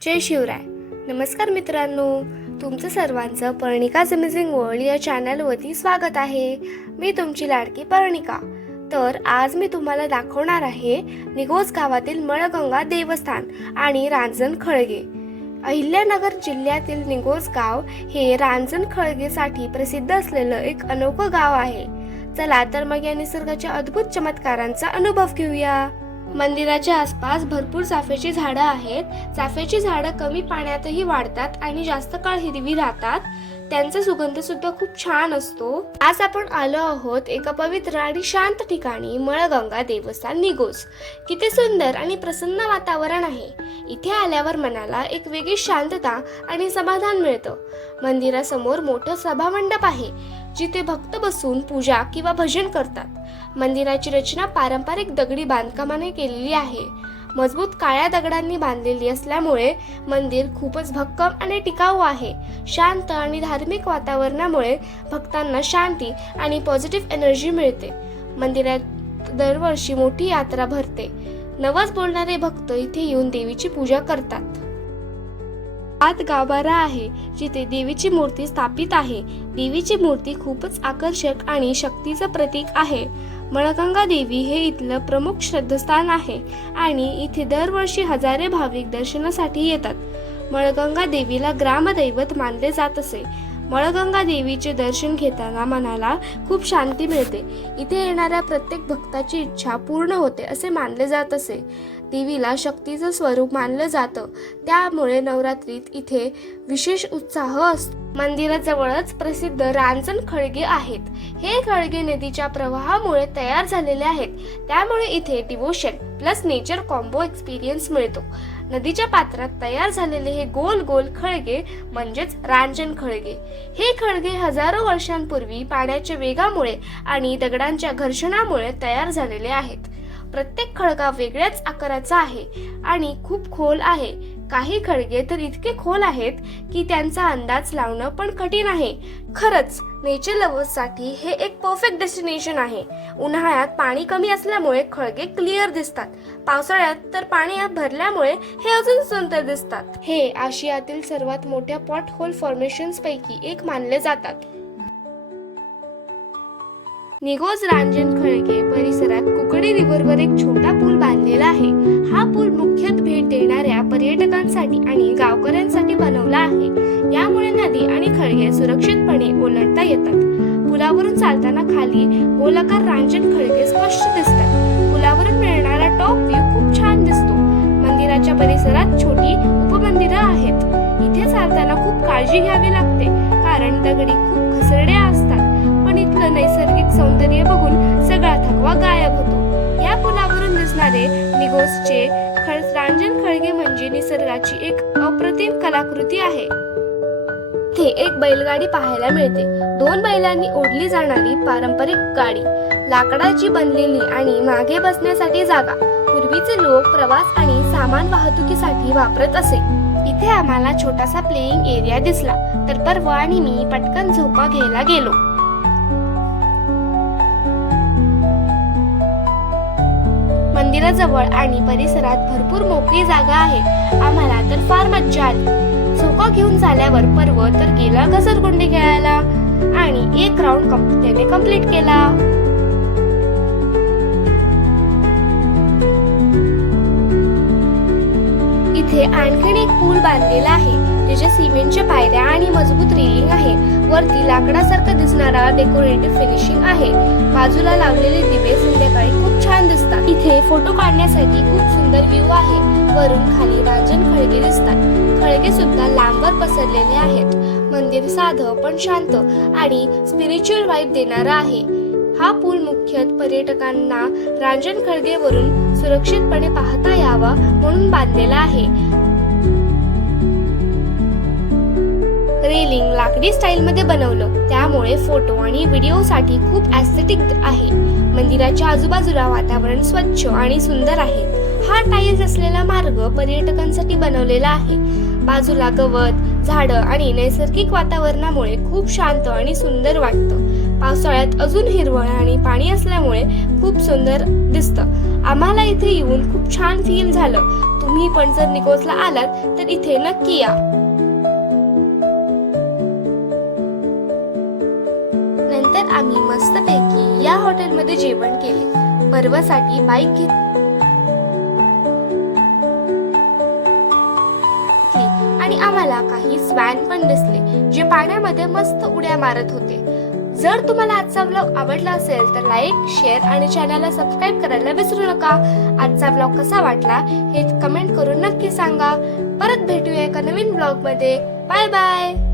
जय शिवराय. नमस्कार मित्रांनो, तुमचं सर्वांचं पर्णिकाज अमेझिंग वर्ल्ड या चॅनलवरती स्वागत आहे. मी तुमची लाडकी पर्णिका. तर आज मी तुम्हाला दाखवणार आहे निघोज गावातील मळगंगा देवस्थान आणि रांजण खळगे. अहिल्यानगर जिल्ह्यातील निघोज गाव हे रांजण खळगेसाठी प्रसिद्ध असलेलं एक अनोखं गाव आहे. चला तर मग या निसर्गाच्या अद्भुत चमत्कारांचा अनुभव घेऊया. मंदिराच्या आसपास भरपूर चाफ्याची झाडं आहेत. चाफ्याची झाडं कमी पाण्यातही वाढतात आणि जास्त काळ हिरवी राहतात. त्यांचा सुगंध सुद्धा खूप छान असतो. आज आपण आलो आहोत एका पवित्र आणि शांत ठिकाणी, मळगंगा देवस्थान निघोज. किती सुंदर आणि प्रसन्न वातावरण आहे. इथे आल्यावर मनाला एक वेगळी शांतता आणि समाधान मिळतं. मंदिरासमोर मोठं सभामंडप आहे, जिथे भक्त बसून पूजा किंवा भजन करतात. मंदिराची रचना पारंपरिक दगडी बांधकामाने केलेली आहे. मजबूत काळ्या दगडांनी बांधलेली असल्यामुळे मंदिर खूपच भक्कम आणि टिकाऊ आहे. शांत आणि धार्मिक वातावरणामुळे भक्तांना शांती आणि पॉझिटिव्ह एनर्जी मिळते. मंदिरात दरवर्षी मोठी यात्रा भरते. नवस बोलणारे भक्त इथे येऊन देवीची पूजा करतात. आत गाभारा आहे, जिथे देवीची मूर्ती स्थापित आहे. देवीची मूर्ती खूपच आकर्षक आणि शक्तीचं प्रतीक आहे. मळगंगा देवी हे इथलं प्रमुख श्रद्धास्थान आहे आणि इथे दरवर्षी हजारे भाविक दर्शनासाठी येतात. मळगंगा देवीला ग्रामदैवत मानले जात असे. मळगंगा देवीचे दर्शन घेताना मनाला खूप शांती मिळते. इथे येणाऱ्या प्रत्येक भक्ताची इच्छा पूर्ण होते असे मानले जात असे. देवीला शक्तीचं स्वरूप मानलं जातं, त्यामुळे नवरात्रीत इथे विशेष उत्साह असतो. मंदिराजवळच प्रसिद्ध रांजण खळगे आहेत. हे खळगे नदीच्या प्रवाहामुळे तयार झालेले आहेत, त्यामुळे इथे devotion plus nature combo experience मिळतो. नदीच्या पात्रात तयार झालेले हे गोल गोल खळगे म्हणजेच रांजण खळगे. हे खळगे हजारो वर्षांपूर्वी पाण्याच्या वेगामुळे आणि दगडांच्या घर्षणामुळे तयार झालेले आहेत. प्रत्येक खळगा वेगळ्याच आकाराचा आहे आणि खूप खोल आहे. काही खळगे तर इतके खोल आहेत की त्यांचा अंदाज लावणं पण कठीण आहे. खरंच नेचर लव्हर्ससाठी हे एक परफेक्ट डेस्टिनेशन आहे. उन्हाळ्यात पाणी कमी असल्यामुळे खळगे क्लिअर दिसतात. पावसाळ्यात तर पाणी भरल्यामुळे हे अजून सुंदर दिसतात. हे आशियातील सर्वात मोठ्या पॉट होल फॉर्मेशन्स पैकी एक मानले जातात. निघोज रांजण खळगे परिसरात कुकडी रिव्हरवर एक छोटा पूल बांधलेला आहे. हा पूल मुख्यतः भेट देणाऱ्या पर्यटकांसाठी आणि गावकऱ्यांसाठी बनवला आहे. यामुळे नदी आणि खळगे सुरक्षितपणे ओलांडता येतात. पुलावरून चालताना खाली गोलाकार रांजण खळगे स्पष्ट दिसतात. पुलावरून मिळणारा टॉप व्ह्यू खूप छान दिसतो. मंदिराच्या परिसरात छोटी उपमंदिरं आहेत. इथे चालताना खूप काळजी घ्यावी लागते, कारण दगडी खूप घसरड्या असतात. पण इथलं नैसर्गिक सौंदर्य बघून सगळा थकवा गायब होतो. या पुलावरून दिसणारे निघोजचे रांजण खळगे म्हणजे निसर्गाची एक अप्रतिम कलाकृती आहे. इथे एक बैलगाडी पाहायला मिळते. 2 बैलांनी ओढली जाणारी पारंपरिक गाडी, लाकडाची बनलेली आणि मागे बसण्यासाठी जागा. पूर्वीचे लोक प्रवास आणि सामान वाहतुकीसाठी वापरत असे. इथे आम्हाला छोटासा प्लेइंग एरिया दिसला, तर परवा आणि मी पटकन झोका घ्यायला गेलो. मंदिराजवळ आणि परिसरात भरपूर मोकळी जागा आहे. आम्हाला तर फार मज्जा आली. झोका घेऊन झाल्यावर पर्व तर गेला घसरगुंडी खेळायला आणि एक राऊंड त्याने कंप्लीट केला. इथे आणखीन एक पूल बांधलेला आहे, त्याच्या सिमेंटच्या पायऱ्या आणि मजबूत रेलिंग आहे. वरती लाकडासारखं दिसणारा डेकोरेटिव्ह फिनिशिंग आहे. बाजूला लावलेले दिवे संध्याकाळी खूप छान दिसतात. इथे फोटो काढण्यासाठी खूप सुंदर व्ह्यू आहे. वरून खाली रांजण खळगे दिसतात. खळगे सुद्धा लांबवर पसरलेले आहेत. मंदिर साधं पण शांत आणि स्पिरिच्युअल वाइब देणारा आहे. हा पूल मुख्यतः पर्यटकांना रांजण खळगेवरून सुरक्षितपणे पाहता यावा म्हणून बांधलेला आहे. रेलिंग लाकडी स्टाईल मध्ये बनवलं, त्यामुळे फोटो आणि व्हिडिओ साठी खूप एस्थेटिक आहे. मंदिराच्या आजूबाजूला वातावरण स्वच्छ आणि सुंदर आहे. हा टाईल्स असलेला मार्ग पर्यटकांसाठी बनवलेला आहे. बाजूला गवत, झाडं आणि नैसर्गिक वातावरणामुळे खूप शांत आणि सुंदर वाटतं. पावसाळ्यात अजून हिरवळ आणि पाणी असल्यामुळे खूप सुंदर दिसतं. आम्हाला इथे येऊन खूप छान फील झालं. तुम्ही पण जर निकोसला आलात तर इथे नक्की या. नंतर आम्ही मस्तपैकी या हॉटेलमध्ये जेवण केले. पर्वासाठी बाईक घेतली आणि आम्हाला काही स्वॅन पण दिसले जे पाण्यामध्ये मस्त उड्या मारत होते. जर तुम्हाला आजचा व्लॉग आवडला असेल तर लाईक, शेअर आणि चॅनलला सबस्क्राईब करायला विसरू नका. आजचा व्लॉग कसा वाटला हे कमेंट करून नक्की सांगा. परत भेटूया एका नवीन व्लॉग मध्ये. Bye bye.